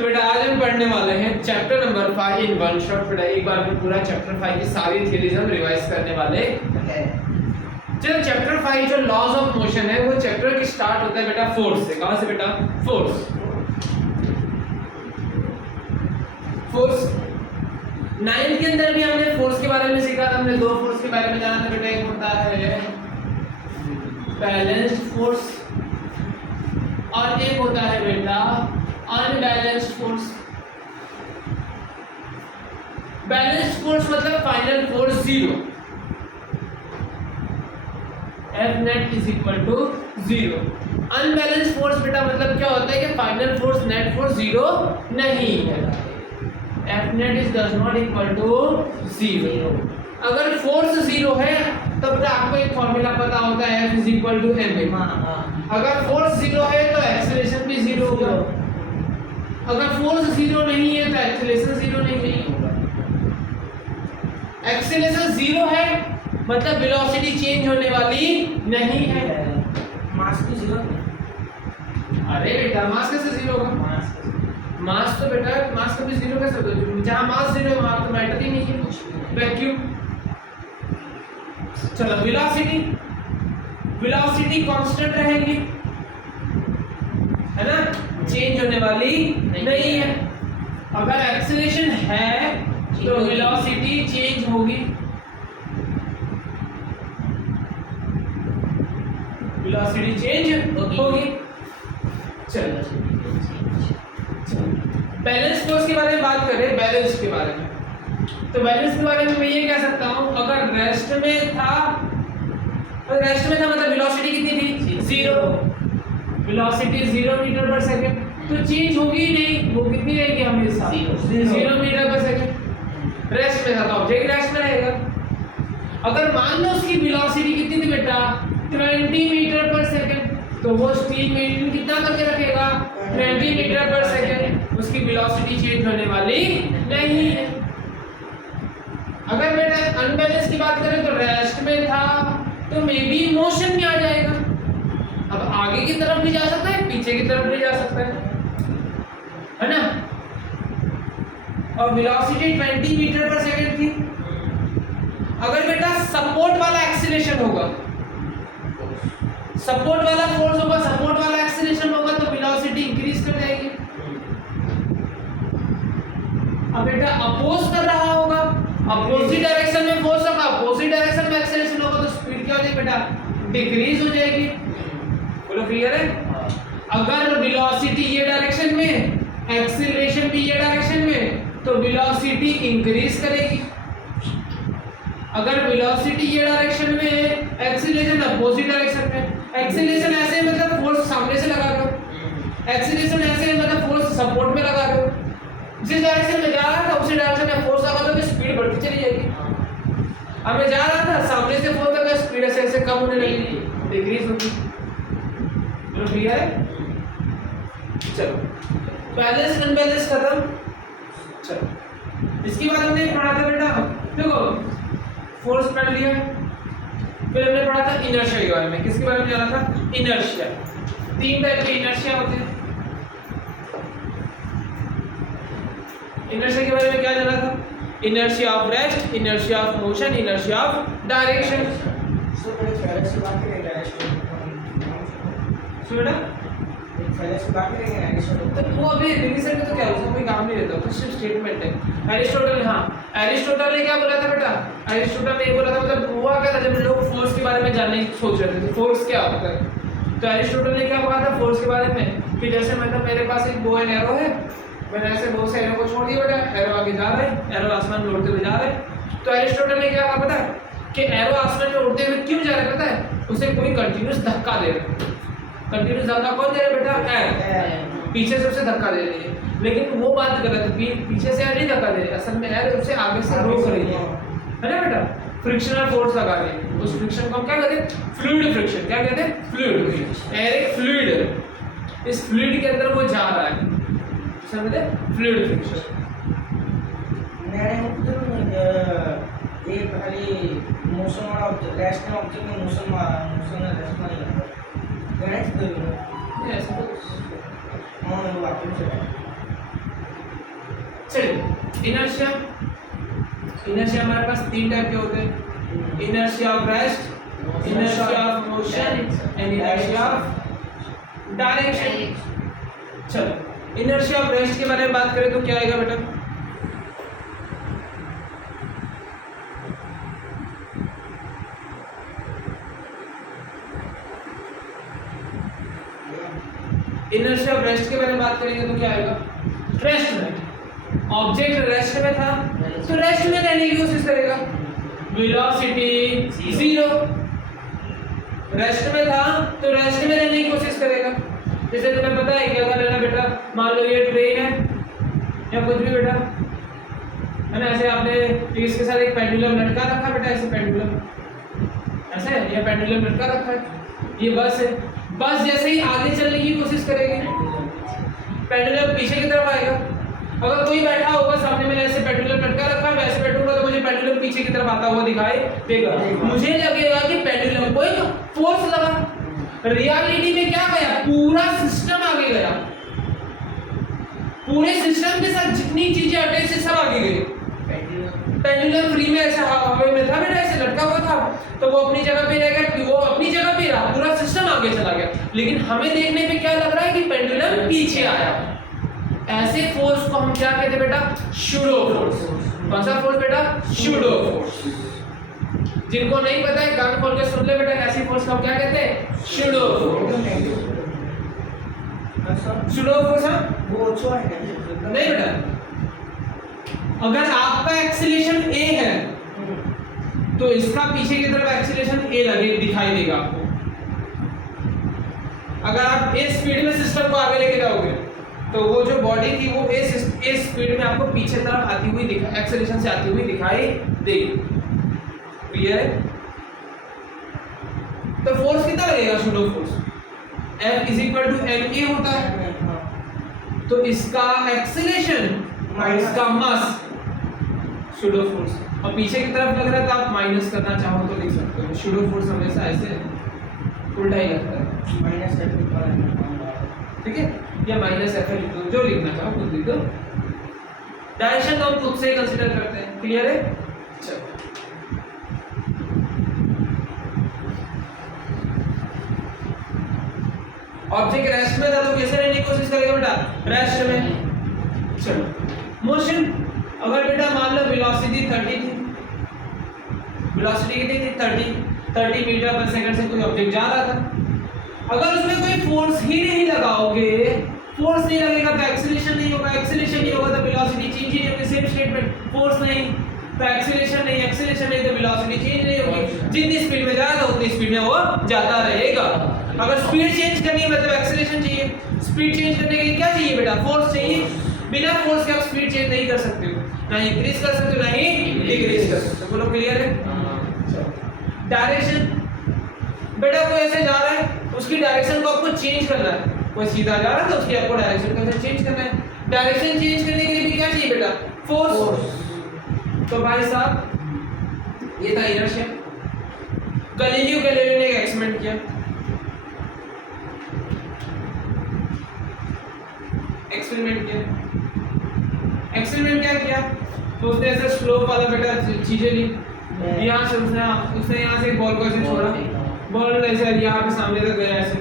तो बेटा आज हम पढ़ने वाले हैं chapter number 5 in one shot. बेटा एक बार में पूरा चैप्टर 5 की सारी थ्योरीज हम रिवाइज करने वाले हैं। चलो चैप्टर 5 जो लॉज ऑफ मोशन है वो चैप्टर की स्टार्ट होता है बेटा फोर्स से। कहां से बेटा? फोर्स। फोर्स 9th के अंदर भी हमने फोर्स के बारे में सीखा था। हमने दो फोर्स के बारे में जाना था बेटा। एक होता है बैलेंस्ड फोर्स और एक होता है बेटा अनबैलेंस्ड फोर्स। बैलेंस्ड फोर्स मतलब final force 0, F net is equal to 0। Unbalanced force बेटा मतलब क्या होता है कि फाइनल फोर्स नेट फोर्स 0 नहीं है। F net is does not equal to 0। अगर फोर्स 0 है तब आपको एक फॉर्मूला पता होता है F is equal to ma। अगर फोर्स 0 है तो एक्सेलरेशन भी 0 होगा। अगर फोर्स 0 नहीं है तो एक्सेलरेशन 0 नहीं होगा। एक्सेलरेशन 0 है मतलब वेलोसिटी चेंज होने वाली नहीं है। मास भी 0। अरे बेटा मास कैसे 0 होगा? मास तो बेटा मास कभी 0 कैसे होगा? जहां मास 0 है वहां तो मैटर ही नहीं है, वैक्यूम। चलो वेलोसिटी कांस्टेंट रहेगी है ना, चेंज होने वाली नहीं है। अगर एक्सेलरेशन है तो वेलोसिटी चेंज होगी। वेलोसिटी चेंज होगी। चलो बैलेंस फोर्स के बारे में बात करें। बैलेंस के बारे में तो बैलेंस के बारे में मैं ये कह सकता हूं अगर रेस्ट में था मतलब वेलोसिटी कितनी थी? 0। वेलोसिटी 0 मीटर पर सेकंड तो चेंज होगी ही नहीं, वो कितनी रहेगी हमेशा 0 मीटर पर सेकंड। रेस्ट में था तो ऑब्जेक्ट रेस्ट में रहेगा। अगर मान लो उसकी वेलोसिटी कितनी थी बेटा 20 मीटर पर सेकंड तो वो स्टील में कितना करके रखेगा 20 मीटर पर सेकंड। उसकी वेलोसिटी चेंज होने वाली नहीं है। अगर बेटा अनबैलेंस की बात करें तो रेस्ट में था तो मे बी मोशन में आ जाएगा। अब आगे की तरफ भी जा सकता है, पीछे की तरफ भी जा सकता है ना। और वेलोसिटी 20 मीटर पर सेकंड थी। अगर बेटा सपोर्ट वाला एक्सीलरेशन होगा, सपोर्ट वाला फोर्स होगा, सपोर्ट वाला एक्सीलरेशन होगा तो वेलोसिटी इंक्रीज कर जाएगी। अब बेटा अपोज कर रहा होगा, अपोजिट डायरेक्शन में फोर्स होगा, अपोजिट डायरेक्शन में एक्सीलरेशन होगा तो स्पीड क्या हो जाएगी बेटा? डिक्रीज हो जाएगी। बोलो क्लियर है? अगर वेलोसिटी ये डायरेक्शन में, एक्सीलरेशन भी ये डायरेक्शन में तो वेलोसिटी इंक्रीज करेगी। अगर वेलोसिटी ये डायरेक्शन में, एक्सीलरेशन अपोजिट डायरेक्शन में। एक्सीलरेशन ऐसे मतलब फोर्स सामने से लगा रहे हो, एक्सीलरेशन ऐसे मतलब फोर्स सपोर्ट में लगा रहे हो। जिस डायरेक्शन में जा रहा था उसी डायरेक्शन में फोर्स लगा दो तो स्पीड बढ़ती चली जाएगी। अब मैं जा रहा था सामने से फोर्स लगा, स्पीड ऐसे ऐसे कम होने लगी, डिक्रीज होगी। तो क्लियर है? चलो बैलेंस अनबैलेंस खत्म। चलो इसके बाद हमने पढ़ा था बेटा, देखो फोर्स पढ़ लिया, फिर हमने पढ़ा था इनर्शिया के बारे में। किसके बारे में जाना था? इनर्शिया। 3 टाइप के इनर्शिया होते हैं। इनर्शिया के बारे में क्या जाना था? Inertia of rest, inertia of motion, inertia of direction. So पहले से बात करेंगे डायरेक्शन। सो बेटा पहले से बात करेंगे डायरेक्शन। तो वो अभी रिवीजन में तो क्या उसका कोई काम नहीं रहता, तो सिर्फ स्टेटमेंट है। एरिस्टोटल, हाँ एरिस्टोटल ने क्या बोला था बेटा? एरिस्टोटल ने ये बोला था मतलब हुआ क्या था जब लोग फोर्स के बारे में जानने की सोच रहे थे फोर्स क्या होता है। तो एरिस्टोटल ने क्या कहा था फोर्स के बारे में कि जैसे मतलब मेरे पास एक बो एंड एरो है, मैंने ऐसे बहुत से एरो को छोड़ दिया बेटा, एरो आगे जा रहा है, एरो आसमान में उड़ते हुए जा रहा है। तो एरिस्टोटल ने क्या कहा पता है कि एरो आसमान में उड़ते हुए क्यों जा रहा है पता है? उसे कोई कंटीन्यूअस धक्का दे रहा है। कंटीन्यूअस धक्का कौन दे रहा है बेटा? एरो पीछे से उसे धक्का दे रही है। लेकिन वो बात गलत है, पीछे से नहीं धक्का दे रही, असल में एरो उसे आगे से रोक रही है ना बेटा। फ्रिक्शनल फोर्स लगा रही है। उस फ्रिक्शन को क्या कहते हैं? Fluid friction. क्या कहते हैं? फ्लूइड। एयर एक फ्लूइड है, इस फ्लूइड के अंदर वो जा रहा है, समझे? Fluid friction. ये खाली मोशन वाला ऑब्जेक्ट, रेस्ट में ऑब्जेक्ट में मोशन रेस्ट नहीं लगता। गणित तो ऐसा तो हाँ वो आपको चलिए इनर्शिया, इनर्शिया हमारे पास 3 टाइप के होते हैं, inertia of rest, inertia of motion and inertia of direction. चलो इनर्शिया ऑफ रेस्ट के बारे में बात करें तो क्या आएगा बेटा? इनर्शिया ऑफ रेस्ट के बारे में बात करेंगे तो क्या आएगा? रेस्ट में ऑब्जेक्ट रेस्ट में था तो रेस्ट में रहने की कोशिश करेगा, वेलोसिटी जीरो। रेस्ट में था तो रेस्ट में रहने की कोशिश करेगा। जैसे तुम्हें पता है क्या करना बेटा, मान लो ये ट्रेन है या कुछ भी बेटा है ना, ऐसे आपने इसके साथ एक पेंडुलम लटका रखा बेटा, ऐसे पेंडुलम ऐसे या पेंडुलम लटका रखा है, ये बस है। बस जैसे ही आगे चलने की कोशिश करेगी पेंडुलम पीछे की तरफ आएगा। अगर कोई बैठा होगा सामने, मैंने ऐसे पेंडुलम लटका रखा है, मैं ऐसे बैठूंगा तो मुझे पेंडुलम पीछे की तरफ आता हुआ दिखाई देगा, मुझे लगेगा कि पेंडुलम को एक फोर्स लगा। रियलिटी में क्या गया? पूरा सिस्टम आगे गया, पूरे सिस्टम के साथ जितनी चीजें अटैच है सब आगे गई। पेंडुलम फ्री में ऐसे हवा में था बेटा, ऐसे लटका हुआ था तो वो अपनी जगह पे रह गया, वो अपनी जगह पे रहा, पूरा सिस्टम आगे चला गया। लेकिन हमें देखने पे क्या लग रहा है कि पेंडुलम पीछे आया। ऐसे फोर्स को हम क्या कहते हैं बेटा? Pseudo force. कौन सा फोर्स बेटा? Pseudo force. जिनको नहीं पता है कान खोल के सुन ले बेटा, ऐसी फोर्स को हम क्या कहते हैं? Pseudo force. शूडो फोर्स वो अच्छा है नहीं बेटा, अगर आपका एक्सीलरेशन a है तो इसका पीछे की तरफ एक्सीलरेशन a लगे दिखाई देगा आपको। अगर आप इस स्पीड में सिस्टम को आगे लेके जाओगे तो वो जो बॉडी थी वो इस स्पीड में आपको पीछे तरफ आती हुई एक्सीलरेशन से आती हुई दिखाई देगी। क्लियर है? तो फोर्स कितना लगेगा? शूडो फोर्स F = ma होता है, तो इसका एक्सीलरेशन और इसका मास शूडो फोर्स, और पीछे की तरफ लग रहा है तो आप माइनस करना चाहो तो लिख सकते हो। शूडो फोर्स हमेशा ऐसे उल्टा ही लगता है, ठीक है, या -F लिख दो, जो लिखना चाहो खुद लिख दो। डायरेक्शन तो हम खुद से ही कंसीडर करते हैं। क्लियर है? चलो ऑब्जेक्ट रेस्ट में था तो कैसे रहने की कोशिश करेगा बेटा? रेस्ट में। चलो मोशन, अगर बेटा मान लो वेलोसिटी 30 थी, वेलोसिटी कितनी थी? 30 मीटर पर सेकंड से कोई ऑब्जेक्ट जा रहा था। अगर उसमें कोई फोर्स ही नहीं लगाओगे, फोर्स नहीं लगेगा तो एक्सीलरेशन नहीं होगा, एक्सीलरेशन नहीं होगा तो वेलोसिटी चेंज ही नहीं होगी। सेम स्टेटमेंट, फोर्स नहीं तो एक्सीलरेशन नहीं, एक्सीलरेशन नहीं तो वेलोसिटी चेंज नहीं होगी। जितनी स्पीड में जा रहा था उतनी स्पीड में वो जाता रहेगा। अगर स्पीड चेंज करनी है मतलब एक्सीलरेशन चाहिए, स्पीड चेंज करने के लिए क्या चाहिए बेटा? फोर्स चाहिए। बिना फोर्स के आप स्पीड चेंज नहीं कर सकते हो, ना इंक्रीज कर सकते हो ना ही डिक्रीज कर सकते हो। बोलो क्लियर है? डायरेक्शन, बेटा कोई ऐसे जा रहा है उसकी डायरेक्शन को आपको चेंज करना है, कोई सीधा जा रहा है तो उसकी आपको डायरेक्शन को चेंज करना है। डायरेक्शन चेंज करने के लिए भी क्या चाहिए बेटा? फोर्स। तो भाई साहब ये था इनर्शिया। गैलीलियो गैलीली ने एक एक्सपेरिमेंट किया, एक्सपेरिमेंट क्या किया? तो उसने ऐसे स्लोप वाला बेटा चीजें ली, यहाँ से उसने यहाँ से एक बॉल को ऐसे छोड़ा, बॉल ऐसे यहाँ पे सामने तक गया ऐसे,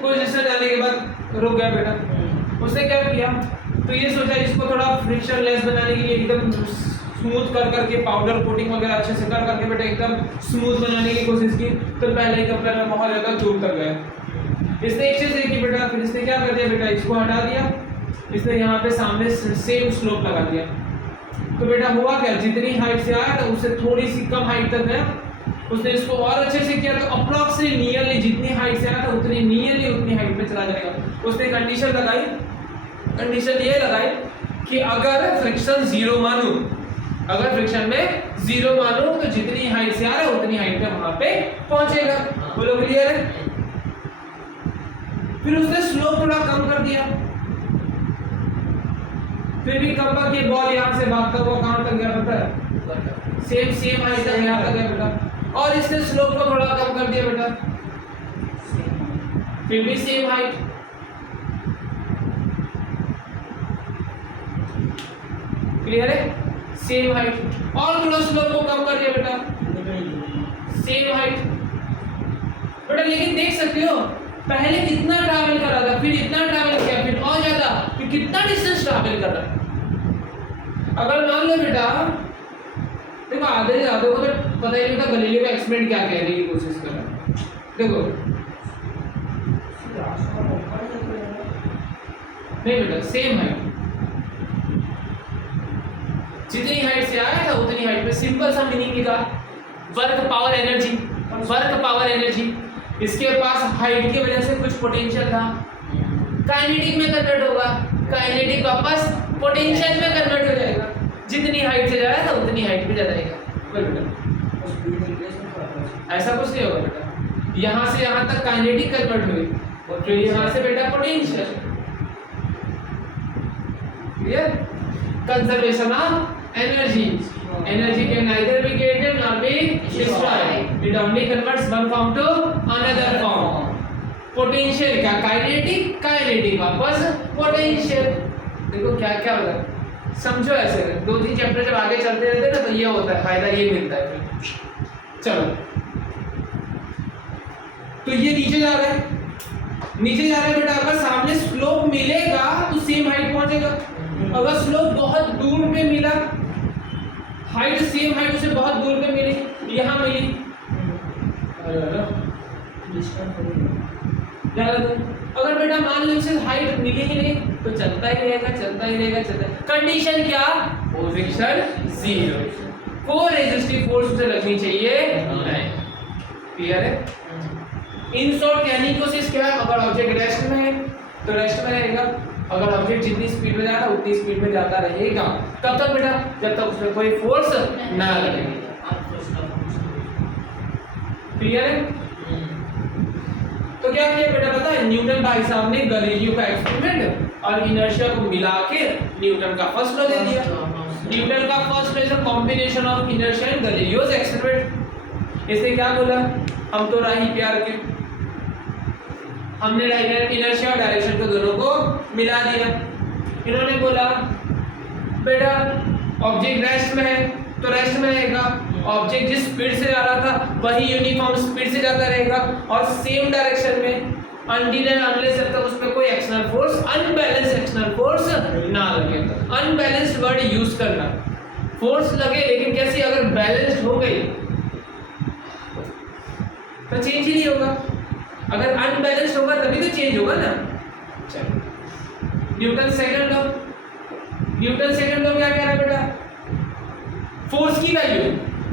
कुछ डिस्टेंस जाने के बाद रुक गया बेटा। उसने क्या किया? तो ये सोचा इसको थोड़ा फ्रिक्शन लेस बनाने के लिए एकदम स्मूथ कर करके पाउडर कोटिंग वगैरह अच्छे से कर करके बेटा एकदम स्मूथ बनाने की कोशिश की। तो पहले कपड़े में बहुत ज़्यादा चूक कर गया। इसने एक चीज़ देखी बेटा, फिर इसने क्या कर दिया बेटा? इसको हटा दिया, इसने यहाँ पे सामने सेम स्लोप लगा दिया। तो बेटा हुआ क्या? जितनी हाइट से आया था उससे थोड़ी सी कम हाइट तक गया। उसने इसको और अच्छे से किया तो अप्रॉक्सिमेटली नियरली जितनी हाइट से आया था उतनी नियरली उतनी हाइट पे चला जाएगा। उसने कंडीशन लगाई, कंडीशन ये लगाई कि अगर फ्रिक्शन 0 मानूं, अगर फ्रिक्शन में 0 मानूं तो जितनी हाइट से आ रहा है उतनी हाइट पे वहां पे पहुंचेगा। बोलो क्लियर है? फिर उसने स्लोप थोड़ा कम कर दिया, फिर भी कम करके बॉल यहाँ से भागता हुआ कहां तक गया पता है? सेम हाइट तक यहाँ तक गया बेटा। और इसने स्लोप को थोड़ा कम कर दिया बेटा, फिर भी सेम हाइट। क्लियर है? सेम हाइट और थोड़ा स्लोप को कम कर दिया बेटा, सेम हाइट बेटा। लेकिन देख सकते हो पहले कितना ट्रैवल कर रहा था, फिर इतना ट्रैवल किया, फिर और ज्यादा, फिर कितना डिस्टेंस ट्रैवल कर रहा है। अगर मान लो बेटा देखो आधे से आधे को तो पता ही नहीं था गलीलियो का एक्सपेरिमेंट क्या कहने की कोशिश कर रहा है। देखो नहीं बेटा सेम हाइट, जितनी हाइट से आया था उतनी हाइट पे सिंपल सा मीनिंग लिखा, work power energy, work power energy. इसके पास हाइट की वजह से कुछ पोटेंशियल था, काइनेटिक में कन्वर्ट होगा, काइनेटिक वापस पोटेंशियल में कन्वर्ट हो जाएगा, जितनी हाइट से जाएगा था उतनी हाइट पे जाएगा। बोल बेटा ऐसा कुछ नहीं होगा बेटा, यहाँ से यहाँ तक काइनेटिक कन्वर्ट हुई और फिर यहाँ से बेटा potential. Clear? Conservation of energy, energy can neither be created nor be destroyed, it only converts one form to another form। Potential क्या, काइनेटिक, काइनेटिक वापस पोटेंशियल। देखो क्या क्या होता है समझो, ऐसे 2-3 चैप्टर जब आगे चलते रहते हैं ना तो ये होता है, फायदा ये मिलता है फिर। चलो तो ये नीचे जा रहा है, नीचे जा रहा है बेटा। अगर सामने स्लोप मिलेगा तो सेम हाइट पहुंचेगा, अगर स्लोप बहुत दूर पे मिला, हाइट सेम हाइट उसे बहुत दूर पे मिली, यहाँ मिली अगर बेटा मान लो इसे हाइट मिली ही नहीं तो चलता ही रहेगा, चलता ही रहेगा, चलता है। कंडीशन क्या, पोजीशन 0, कोई रेजिस्टिव फोर्स उसे लगनी चाहिए नहीं। क्लियर है? इन शॉर्ट कहने की कोशिश क्या है, अगर ऑब्जेक्ट रेस्ट में है तो रेस्ट में रहेगा, अगर ऑब्जेक्ट जितनी स्पीड में जा रहा है उतनी स्पीड में जाता रहेगा। कब तक बेटा, जब तक उसमें कोई फोर्स ना लगे। क्लियर है? तो क्या किया बेटा पता है, न्यूटन भाई साहब ने गैलीलियो का एक्सपेरिमेंट और इनर्शिया को मिला के न्यूटन का फर्स्ट लॉ दे दिया। न्यूटन का first law is a combination of inertia and Galileo's experiment. इसने क्या बोला, हम तो राही प्यार के, हमने इनर्शिया और डायरेक्शन को दोनों को मिला दिया। इन्होंने बोला बेटा ऑब्जेक्ट रेस्ट में है तो रेस्ट में रहेगा, ऑब्जेक्ट जिस स्पीड से जा रहा था वही यूनिफॉर्म स्पीड से जाता रहेगा और सेम डायरेक्शन में अनटिल एंड अनलेस जब तक उसमें कोई external force, unbalanced external force ना लगे। अनबैलेंस्ड वर्ड यूज करना, फोर्स लगे लेकिन कैसी, अगर बैलेंस्ड हो गई तो चेंज ही नहीं होगा, अगर अनबैलेंस्ड होगा तभी तो चेंज होगा ना। चलो Newton second law, Newton second law क्या कह रहा है बेटा, फोर्स की वैल्यू,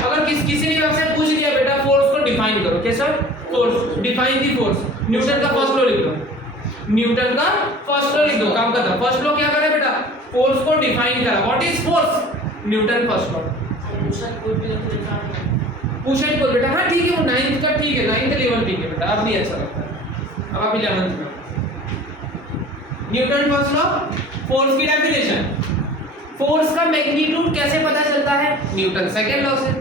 अगर किसी ने आपसे पूछ लिया बेटा फोर्स को डिफाइन करो, कैसा force, define the force, Newton का फर्स्ट लॉ लिख दो, न्यूटन का फर्स्ट लॉ लिख दो, काम करता। फर्स्ट लॉ क्या करे बेटा, फोर्स को डिफाइन करा, what is force, Newton first law. Push and pull बेटा, हाँ ठीक है वो 9th का ठीक है, 9th लेवल ठीक है बेटा, अब नहीं अच्छा लगता है, अब आप 11th में। न्यूटन फर्स्ट लॉ, फोर्स की डेफिनेशन, फोर्स का मैग्नीट्यूड कैसे पता चलता है, न्यूटन सेकंड लॉ से।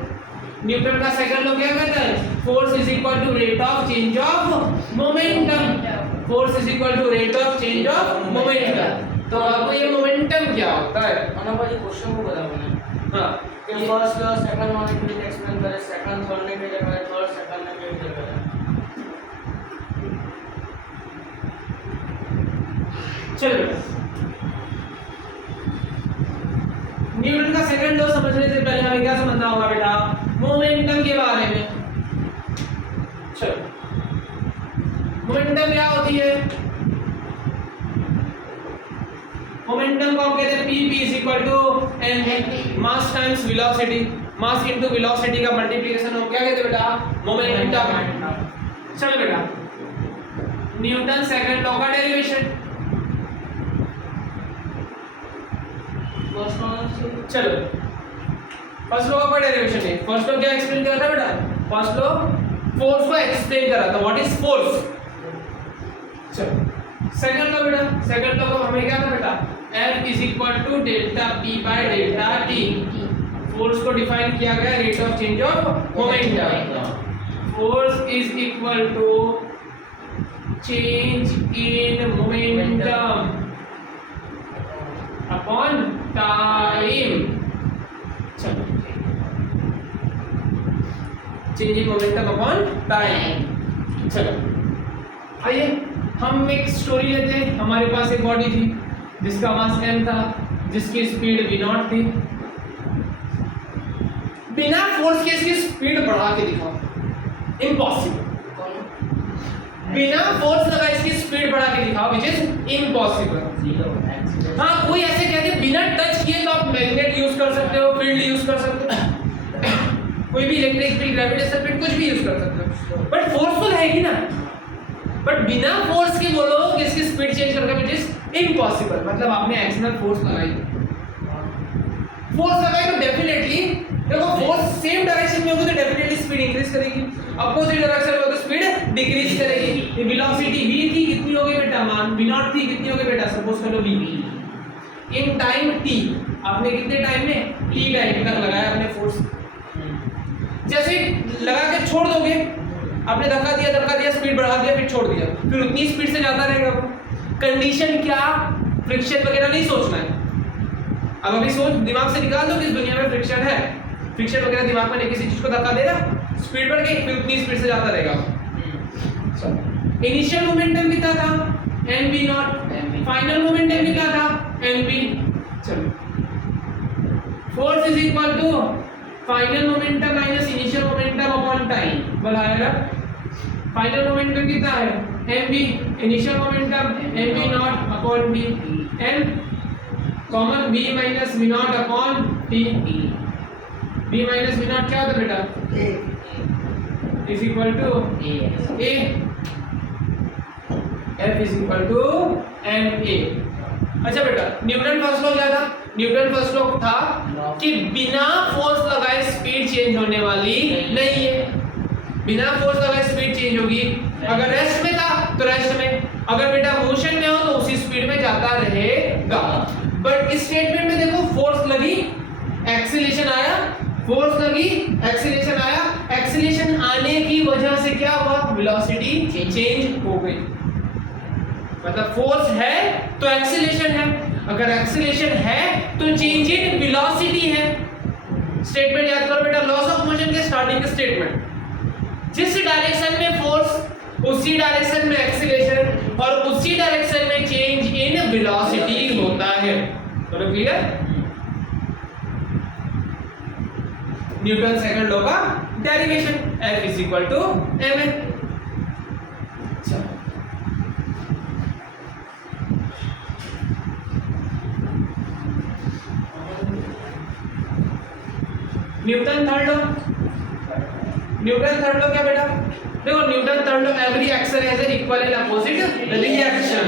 न्यूटन का सेकंड लॉ क्या कहता है, force is equal to rate of change of momentum, force is equal to rate of change of momentum. तो आपको ये मोमेंटम क्या होता है, अनोबा जी क्वेश्चन को बता मैंने, हां कि फर्स्ट लॉ सेकंड लॉ ने भी एक्सप्लेन करे, सेकंड थर्ड ने भी करे, थर्ड सेकंड ने भी करे। चलो न्यूटन का सेकंड लॉ समझने से पहले हमें क्या समझना होगा बेटा, मोमेंटम के बारे में। चलो मोमेंटम क्या होती है, मोमेंटम को हम कहते हैं p is equal to m, mass times velocity, mass into velocity का मल्टीप्लिकेशन हो, क्या कहते हैं बेटा, मोमेंटम। चलो बेटा न्यूटन सेकंड लॉ का डेरिवेशन, चलो फर्स्ट लॉ का डेरिवेशन है। फर्स्ट लॉ क्या एक्सप्लेन कर रहा था बेटा, फर्स्ट लॉ फोर्स को एक्सप्लेन कर रहा था, व्हाट इज फोर्स। चलो सेकंड लॉ बेटा, सेकंड लॉ को हमें क्या था बेटा, F is equal to delta P by delta T, force को डिफाइन किया गया rate of change of momentum, force is equal to change in momentum upon time. Change in momentum upon time. चलो आइए हम एक स्टोरी लेते हैं। हमारे पास एक बॉडी थी जिसका मास m था, जिसकी स्पीड v0 थी। बिना फोर्स के इसकी स्पीड बढ़ा के दिखाओ, इम्पॉसिबल। बिना फोर्स लगा इसकी स्पीड बढ़ा के दिखाओ, विच इज इम्पॉसिबल। हाँ, कोई ऐसे कहते बिना टच किए तो आप मैग्नेट यूज कर सकते हो, फील्ड यूज कर सकते हो, कोई भी इलेक्ट्रिक फील्ड, ग्रेविटेशनल फील्ड, कुछ भी यूज कर सकते हो, बट फोर्स तो रहेगी ना। बट बिना फोर्स के बोलो कि इसकी स्पीड चेंज करना, विच इज इम्पॉसिबल। मतलब आपने एक्सटर्नल फोर्स लगाई, फोर्स लगाई तो डेफिनेटली देखो, फोर्स सेम डायरेक्शन में होगी तो डेफिनेटली स्पीड इंक्रीज करेगी, अपोजिट डायरेक्शन में हो तो स्पीड डिक्रीज करेगी। ये वेलोसिटी v थी, कितनी हो गई बेटा, मान v0 थी, कितनी हो गई बेटा, सपोज करो v। इन टाइम t, आपने कितने टाइम में, t टाइम तक लगाया आपने फोर्स। जैसे लगा के छोड़ दोगे, आपने धक्का दिया, स्पीड बढ़ा दिया, फिर छोड़ दिया, फिर उतनी स्पीड से जाता रहेगा। कंडीशन क्या, फ्रिक्शन वगैरह नहीं सोचना है। अब अभी सोच, दिमाग से निकाल दो कि इस दुनिया में फ्रिक्शन है, फ्रिक्शन वगैरह दिमाग में नहीं, किसी चीज को धक्का दे रहा, स्पीड बढ़ गई, फिर उतनी स्पीड से जाता रहेगा। इनिशियल मोमेंटम कितना था, mv0, फाइनल मोमेंटम कितना था, mv। चलो, force is equal to final momentum minus initial momentum upon time. बनाया, फाइनल मोमेंटम कितना है, mv, initial momentum mv0 upon v, m common v minus v0 upon t। v minus v0 क्या होता बेटा, is equal to a, f is equal to ma। अच्छा बेटा, Newton first law क्या था, न्यूटन फर्स्ट लॉ था कि बिना फोर्स लगाए स्पीड चेंज होने वाली नहीं है। बिना फोर्स लगाए स्पीड चेंज होगी, अगर रेस्ट में था तो रेस्ट में, अगर बेटा मोशन में हो तो उसी स्पीड में जाता रहेगा। बट इस स्टेटमेंट में देखो, फोर्स लगी, एक्सीलरेशन आया, फोर्स लगी, एक्सीलरेशन आया, एक्सीलरेशन आने की वजह से क्या हुआ, वेलोसिटी चेंज हो गई। मतलब फोर्स है तो एक्सीलरेशन है, अगर एक्सीलरेशन है तो चेंज इन वेलोसिटी है। स्टेटमेंट याद करो बेटा, लॉस ऑफ मोशन के स्टार्टिंग के स्टेटमेंट, जिस डायरेक्शन में फोर्स उसी डायरेक्शन में एक्सीलरेशन और उसी डायरेक्शन में चेंज इन वेलोसिटी होता है। तो क्लियर, न्यूटन सेकंड लॉ का derivation, F is equal to ma। Newton third law, Newton third law क्या बेटा, देखो Newton third law, every action has an equal and opposite reaction.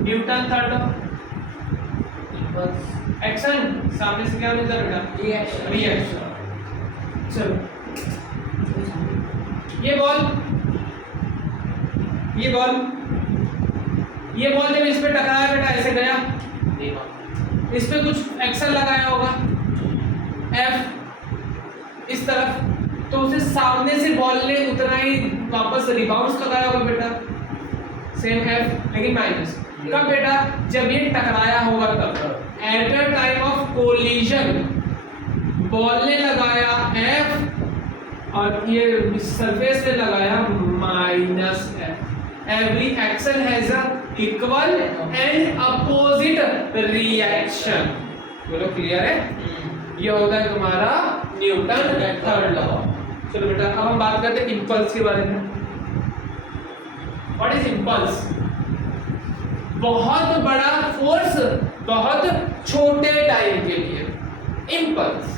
Newton third law, action सामने से क्या मिलता है बेटा, रिएक्शन। चलो, ये बॉल जब इस पे टकराया बेटा, ऐसे गया, इस पे कुछ एक्शन लगाया होगा F इस तरफ, तो उसे सामने से बॉल ने उतना ही वापस रिबाउंस लगाया होगा बेटा, सेम F लेकिन माइनस। कब बेटा, जब ये टकराया होगा तब, at a time of collision ball ने लगाया F और ये सरफेस ने लगाया minus F। Every action has a equal and opposite reaction. बोलो क्लियर है, ये होता है तुम्हारा न्यूटन थर्ड लॉ। चलो बेटा, अब हम बात करते हैं इंपल्स के बारे में। व्हाट इज इंपल्स, बहुत बड़ा फोर्स बहुत छोटे टाइम के लिए, इंपल्स।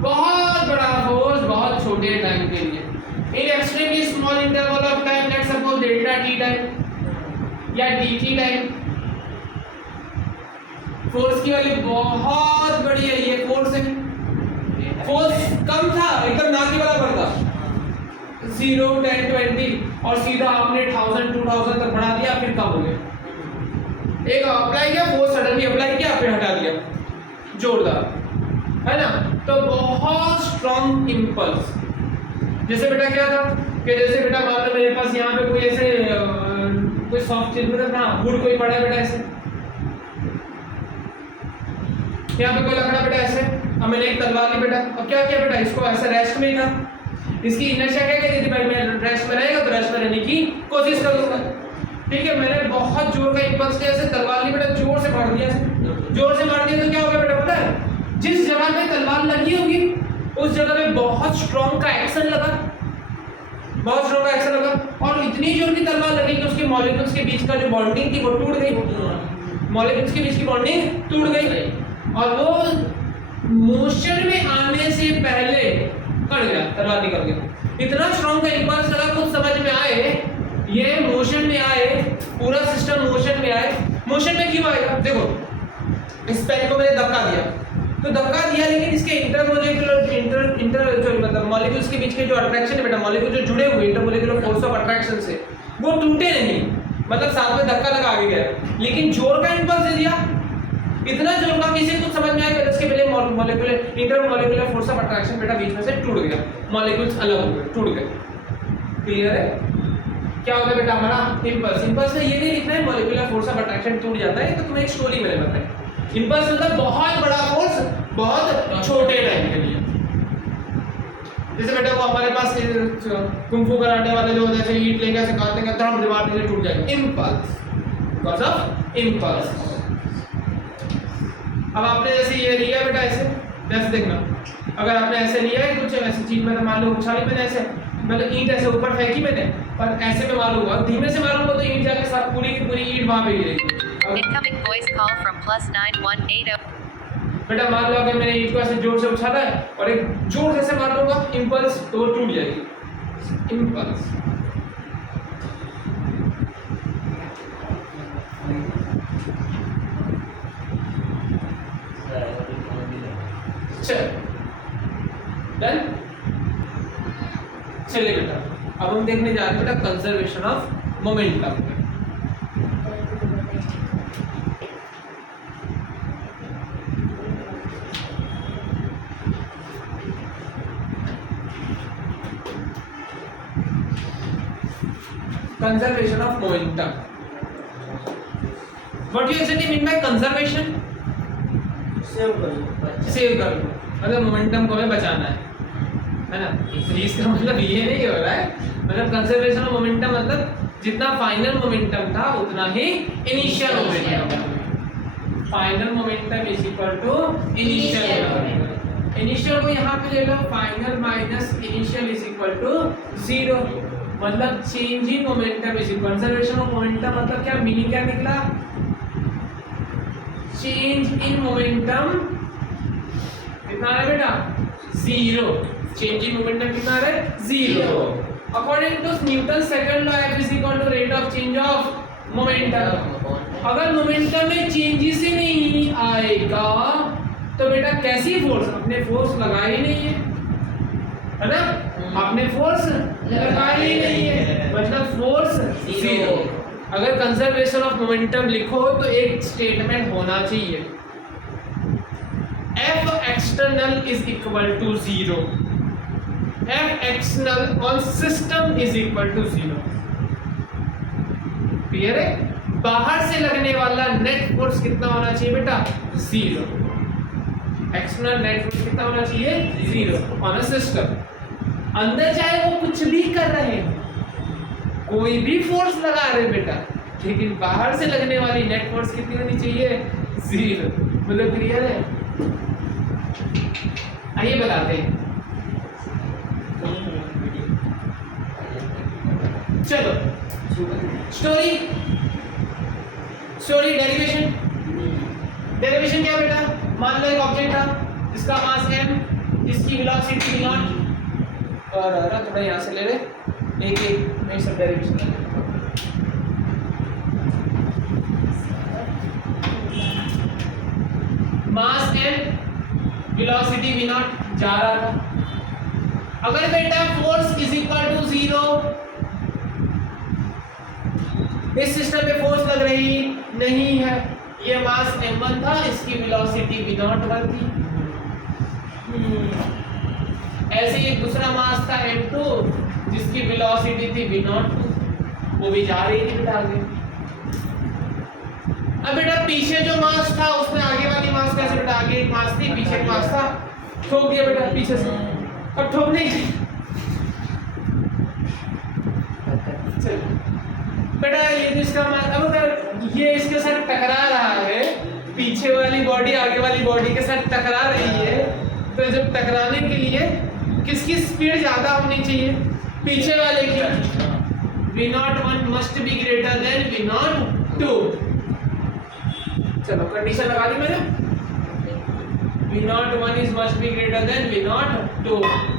बहुत बड़ा फोर्स बहुत छोटे टाइम के लिए, in extremely small interval of time, let's suppose delta T time या dt टाइम। फोर्स की वैल्यू बहुत बड़ी है, ये फोर्स है, फोर्स कम था, एकदम ना के बराबर था, 0, 10, 20 और सीधा आपने 1000, 2000 तक बढ़ा दिया, फिर कम हो गया। एक अप्लाई किया, फोर्स सडनली अप्लाई किया, फिर हटा दिया, जोरदार, है ना। तो बहुत स्ट्रॉन्ग इंपल्स। जैसे बेटा क्या था कि जैसे बेटा मान लो मेरे पास यहाँ पे कोई ऐसे कोई सॉफ्ट चीज मतलब हाँ वुड कोई पड़ा है बेटा ऐसे, यहाँ पे कोई लकड़ा बेटा ऐसे, अब मैंने एक तलवार ली बेटा, अब क्या किया बेटा, इसको ऐसे रेस्ट में ही था, इसकी इनर्शिया क्या कहती थी भाई, मैं रेस्ट में रहेगा तो रेस्ट में रहने की कोशिश करूंगा, ठीक है। मैंने बहुत जोर का इंपल्स दिया, ऐसे तलवार ली बेटा, जोर से मार दिया, जोर से मार दिया तो क्या होगा बेटा पता है, जिस जगह पे तलवार लगी होगी उस जगह पे बहुत स्ट्रॉन्ग का एक्शन लगा, बहुत स्ट्रॉन्ग का एक्शन लगा, और इतनी जोर की तलवार लगी कि उसके मॉलिक्यूल्स के बीच का जो बॉन्डिंग थी वो टूट गई, मॉलिक्यूल्स के बीच की बॉन्डिंग टूट गई, और वो मोशन में आने से पहले कट गया, तलवार निकल गया। इतना स्ट्रॉन्ग का इंपल्स लगा, कुछ समझ में आए, ये मोशन में आए, पूरा सिस्टम मोशन में आए। मोशन में क्यों आएगा, देखो इस पेन को मैंने धक्का दिया, तो धक्का दिया लेकिन इसके इंटर मतलब मॉलिक्यूल्स के बीच के जो अट्रैक्शन है बेटा, मॉलिक्यूल जो जुड़े हुए इंटरमॉलिक्यूलर फोर्स ऑफ अट्रैक्शन से, वो टूटे नहीं, मतलब साथ में धक्का लगा आगे गया, लेकिन जोर का इंपल्स दे दिया, इतना जोर का किसी को समझ में आया, इसके पहले molecular intermolecular force of attraction बेटा बीच में से टूट गया, मॉलिक्यूल्स अलग हो गए, टूट गए। क्लियर है, क्या होगा बेटा हमारा इंपल्स, इंपल्स में ये नहीं लिखना है मॉलिक्यूलर फोर्स ऑफ अट्रैक्शन टूट जाता है, तो तुम्हें एक स्टोरी मैंने बताई, इंपल्स मतलब बहुत बड़ा फोर्स बहुत छोटे टाइम के लिए, जैसे बेटा वो हमारे पास कुंफू कराटे वाले जो होते हैं, ईंट लेके ऐसे काटते हैं, धड़ाम दीवार नीचे टूट जाएगा, इंपल्स, बिकॉज़ ऑफ इंपल्स। अब आपने जैसे ये लिया बेटा ऐसे, जैसे देखना, अगर आपने ऐसे लिया है कुछ ऐसी चीज, मतलब मान लो उछाली मैंने ऐसे, मतलब ईंट ऐसे ऊपर फेंकी मैंने, और ऐसे में मारूंगा, धीमे से मारूंगा तो ईंट जाके साथ पूरी की पूरी ईंट वहां पे गिरेगी। Incoming voice call from +9180. बेटा मान लो अगर मैंने ईंट को ऐसे जोर से उछाला है और एक जोर से ऐसे मार दूंगा इंपल्स, तो वो टूट जाएगी, इंपल्स। डन, चलिए बेटा अब हम देखने जा रहे हैं बेटा conservation of momentum. Conservation of momentum, what you actually mean by conservation, save कर लो, मतलब मोमेंटम को हमें बचाना है ना, इसका मतलब ये नहीं हो रहा है, मतलब कंजर्वेशन ऑफ मोमेंटम मतलब जितना फाइनल मोमेंटम था उतना ही initial momentum, final momentum is equal to initial momentum, initial को यहाँ पे ले लो, final minus initial is equal to 0, मतलब change in momentum is equal, conservation of momentum मतलब क्या, मीनिंग क्या निकला, चेंज इन मोमेंटम कितना है बेटा 0, चेंज इन मोमेंटम कितना है 0, according to Newton second law F is equal to rate of change of momentum. अगर मोमेंटम में चेंजेस ही नहीं आएगा तो बेटा कैसी फोर्स, अपने फोर्स लगा ही नहीं है ना, आपने फोर्स लगाई ही नहीं है, मतलब फोर्स 0। अगर कंजर्वेशन ऑफ मोमेंटम लिखो तो एक स्टेटमेंट होना चाहिए, F external is equal to 0, F external on system is equal to 0। Clear है, बाहर से लगने वाला नेट फोर्स कितना होना चाहिए बेटा 0, एक्सटर्नल नेट फोर्स कितना होना चाहिए 0 ऑन अ सिस्टम। अंदर चाहे वो कुछ भी कर रहे हैं, कोई भी फोर्स लगा रहे बेटा, लेकिन बाहर से लगने वाली नेट फोर्स कितनी होनी चाहिए 0, मतलब क्लियर है। आइए बताते हैं, चलो स्टोरी डेरिवेशन, डेरिवेशन क्या बेटा, मान लो एक ऑब्जेक्ट था जिसका मास m, जिसकी वेलोसिटी v0, और थोड़ा यहाँ से ले ले, एक मैं सब डेरिवेशन ले लेता हूँ। मास m, वेलोसिटी v0 जा रहा था, अगर बेटा फोर्स इज इक्वल टू 0, इस सिस्टम में फोर्स लग रही नहीं है, ये मास m1 था, इसकी वेलोसिटी v0 थी, ऐसे ही दूसरा मास था m2 जिसकी वेलोसिटी थी v0, वो भी जा रही थी बेटा आगे, अब बेटा पीछे जो मास था उसमें आगे वाली मास कैसे बेटा, आगे एक मास थी पीछे एक मास था, ठोक दिया बेटा पीछे से। अब ठोकने की बेटा ये जिसका मास, अब अगर ये इसके साथ टकरा रहा है, पीछे वाली बॉडी आगे वाली बॉडी के साथ टकरा रही है, तो जब टकराने के लिए किसकी स्पीड ज्यादा होनी चाहिए, पीछे वाले की। V01 must be greater than V02। चलो कंडीशन लगा दी मैंने, V01 is must be greater than V02।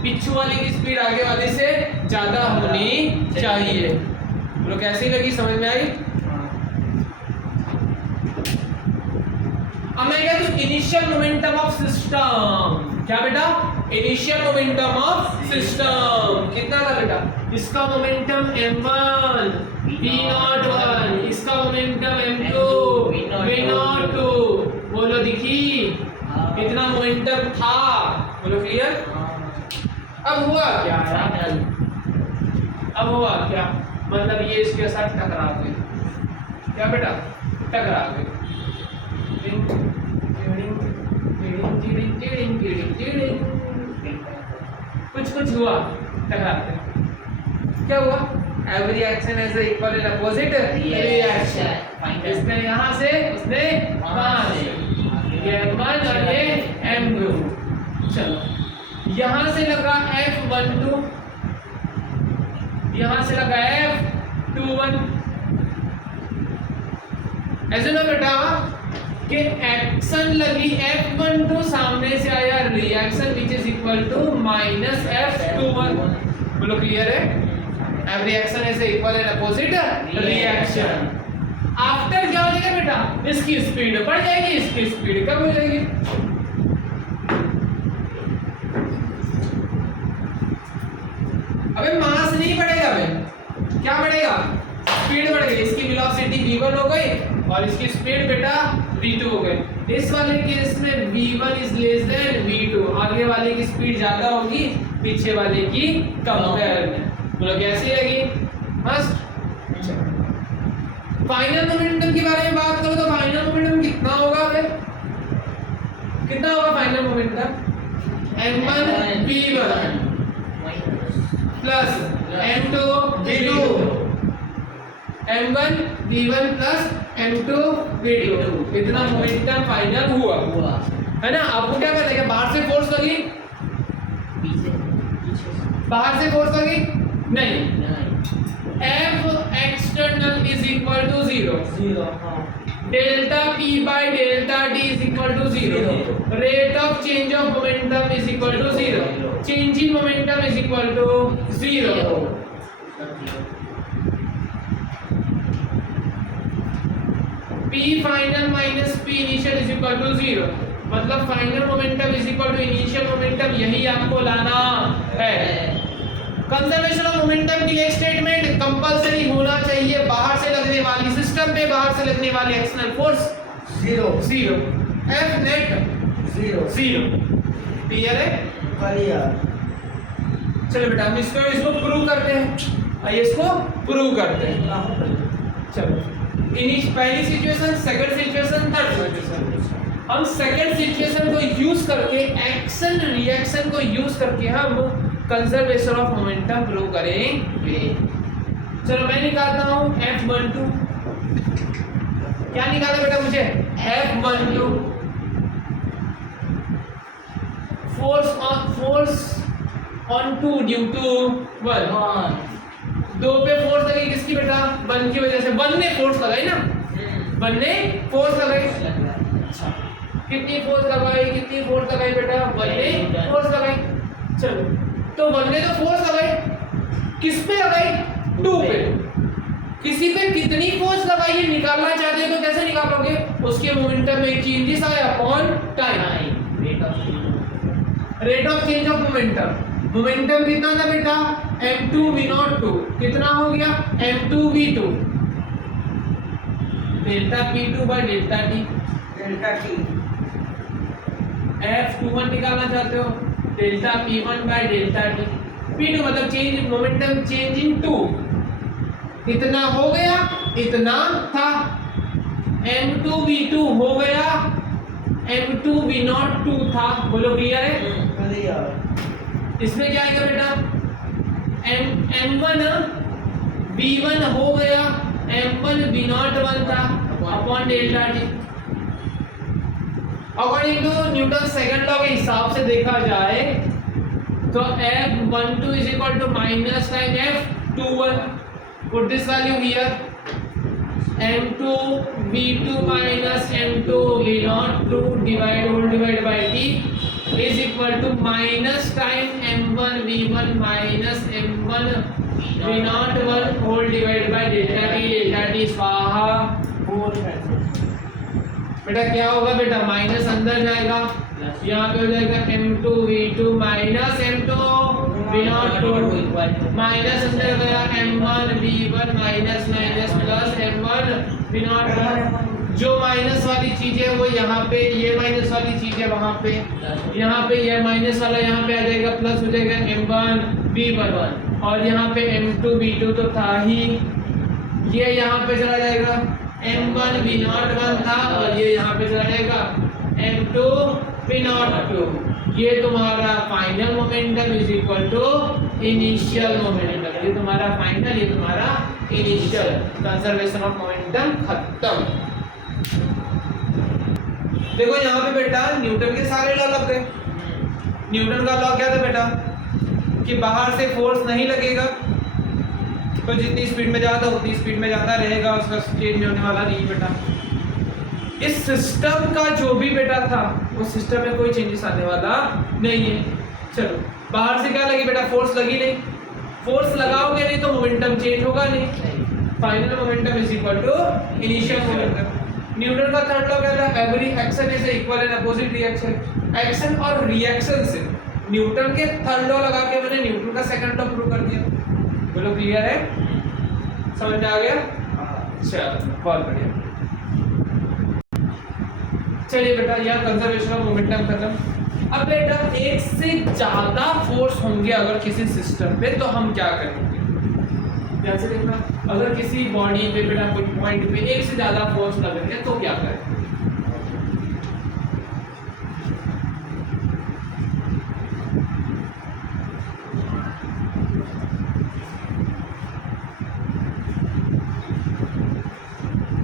पिछू वाले की स्पीड आगे वाले से ज्यादा होनी चाहिए। बोलो कैसी लगी, समझ में आई? अब मैं कहता हूं इनिशियल मोमेंटम ऑफ सिस्टम, क्या बेटा, इनिशियल मोमेंटम ऑफ सिस्टम कितना था बेटा, इसका मोमेंटम m1 v01, इसका मोमेंटम m2 v02। बोलो दिखी कितना मोमेंटम था, बोलो क्लियर। अब हुआ क्या यार, अब हुआ क्या, मतलब ये इसके साथ टकरा गई, क्या बेटा, टकरा गई। कुछ हुआ टकराते, क्या हुआ, every action is equal in opposite reaction. इसने यहाँ से उसने वहाँ से, ये m1 और ये m2। चलो यहाँ से लगा F12, यहाँ से लगा F21। ऐसे ना बेटा कि एक्शन लगी F12, सामने से आया reaction which is equal to minus F21। बोलो क्लियर है, every action is equal and opposite reaction. After क्या हो जाएगा बेटा, इसकी स्पीड बढ़ जाएगी, इसकी स्पीड कम हो जाएगी। अबे मास नहीं बढ़ेगा बे, क्या बढ़ेगा, स्पीड बढ़ गई। इसकी वेलोसिटी v1 हो गई और इसकी स्पीड बेटा v2 हो गई। इस वाले केस में v1 is less than v2, आगे वाले की स्पीड ज्यादा होगी पीछे वाले की कंपेयर में। बोलो कैसी लगी, मस्त। फाइनल मोमेंटम के बारे में बात करो तो फाइनल मोमेंटम कितना होगा बे, कितना होगा final momentum, m1 v1 plus m2 v2, m1 v1 plus m2 v2, इतना मोमेंटम फाइनल हुआ है ना। आपको क्या करना है, बाहर से फोर्स लगी, बाहर से फोर्स लगी नहीं, F external is equal to 0, delta P by delta D is equal to 0, rate of change of momentum is equal to 0, change in momentum is equal to 0। P final minus P initial is equal to 0, मतलब final momentum is equal to initial momentum, यही आपको लाना है। Conservation of momentum के लिए statement compulsory होना चाहिए, बाहर से लगने वाली, सिस्टम पे बाहर से लगने वाली external force 0, F net 0। Clear है, चलो बेटा हम इसको प्रूव करते हैं, आइए इसको प्रूव करते हैं। चलो पहली situation, second situation, third situation. हम सेकंड सिचुएशन को यूज करके, एक्शन रिएक्शन को यूज करके हम कंजर्वेशन ऑफ मोमेंटम प्रूव करेंगे। चलो मैं निकालता हूं F12, क्या निकाला बेटा मुझे, F12 force on 2 due to 1, 2 पे फोर्स लगी किसकी बेटा, 1 की वजह से, 1 ने फोर्स लगाई ना, 1 ने फोर्स लगाई। अच्छा कितनी फोर्स लगाई, कितनी फोर्स लगाई बेटा, 1 ने फोर्स लगाई। चलो तो 1 ने तो फोर्स लगाई, किस पे लगाई, 2 पे। किसी पे कितनी फोर्स लगाई है निकालना चाहते हो तो कैसे निकालोगे, उसके मोमेंटम में चेंजेस आए upon time, rate of change of momentum. Momentum कितना था बेटा, m2 v02, कितना हो गया, m2 v2, delta p2 bye delta t, F21 निकालना चाहते हो, delta p1 bye delta t, p2 मतलब चेंज मोमेंटम चेंज इन 2, इतना हो गया, इतना था। M2V2 हो गया, M2V0 2 था, बोलो क्लियर है? इसमें क्या आएगा बेटा, M1 V1 हो गया, M1 V0 1 था upon delta T. According to Newton second law के हिसाब से देखा जाए तो F12 is equal to minus sign F21, put this value here, M2 V2 minus M2 V0 2 divide by T is equal to minus time M1 V1 minus M1 V0 1 whole divided by delta T स्वाहा। बेटा क्या होगा बेटा, minus अंदर जाएगा, यहाँ पे हो जाएगा M2 V2 minus M2 V0 2 minus अंदर गया M1 V1 minus minus plus M1 V0 1। जो माइनस वाली चीज है वो यहाँ पे, ये माइनस वाली चीज है वहाँ पे, यहाँ पे ये माइनस वाला यहाँ पे आ जाएगा, प्लस हो जाएगा M1 V1 1, और यहाँ पे M2 V2 तो था ही, ये यहाँ पे चला जाएगा M1 V0 1 था, और ये यहाँ पे चला जाएगा M2 V0 2। ये तुम्हारा final momentum is equal to initial momentum, ये तुम्हारा फाइनल, ये तुम्हारा इनिशियल, कंजर्वेशन ऑफ मोमेंटम खत्म। देखो यहाँ पे बेटा न्यूटन के सारे लॉ लग गए। न्यूटन का लॉ क्या था बेटा, कि बाहर से फोर्स नहीं लगेगा तो जितनी स्पीड में जाता उतनी स्पीड में जाता रहेगा, उसका चेंज होने वाला नहीं बेटा। इस सिस्टम का जो भी बेटा था उस सिस्टम में कोई चेंजेस आने वाला नहीं है। चलो बाहर से क्या लगी बेटा, फोर्स लगी नहीं, फोर्स लगाओगे नहीं तो मोमेंटम चेंज होगा नहीं, final momentum is equal to initial momentum. Newton का थर्ड लॉ क्या था, every action is equal and opposite reaction. Action और रिएक्शन से न्यूटन के थर्ड लॉ लगा के मैंने न्यूटन का सेकंड लॉ प्रूव कर दिया। बोलो क्लियर है, समझ में आ गया? चलो बहुत बढ़िया। चलिए बेटा यह कंजर्वेशन ऑफ मोमेंटम खत्म। अब बेटा एक से ज्यादा फोर्स होंगे अगर किसी सिस्टम पे तो हम क्या करेंगे, ध्यान से देखना। अगर किसी बॉडी पे बेटा कोई पॉइंट पे एक से ज्यादा फोर्स लगेंगे तो क्या करें।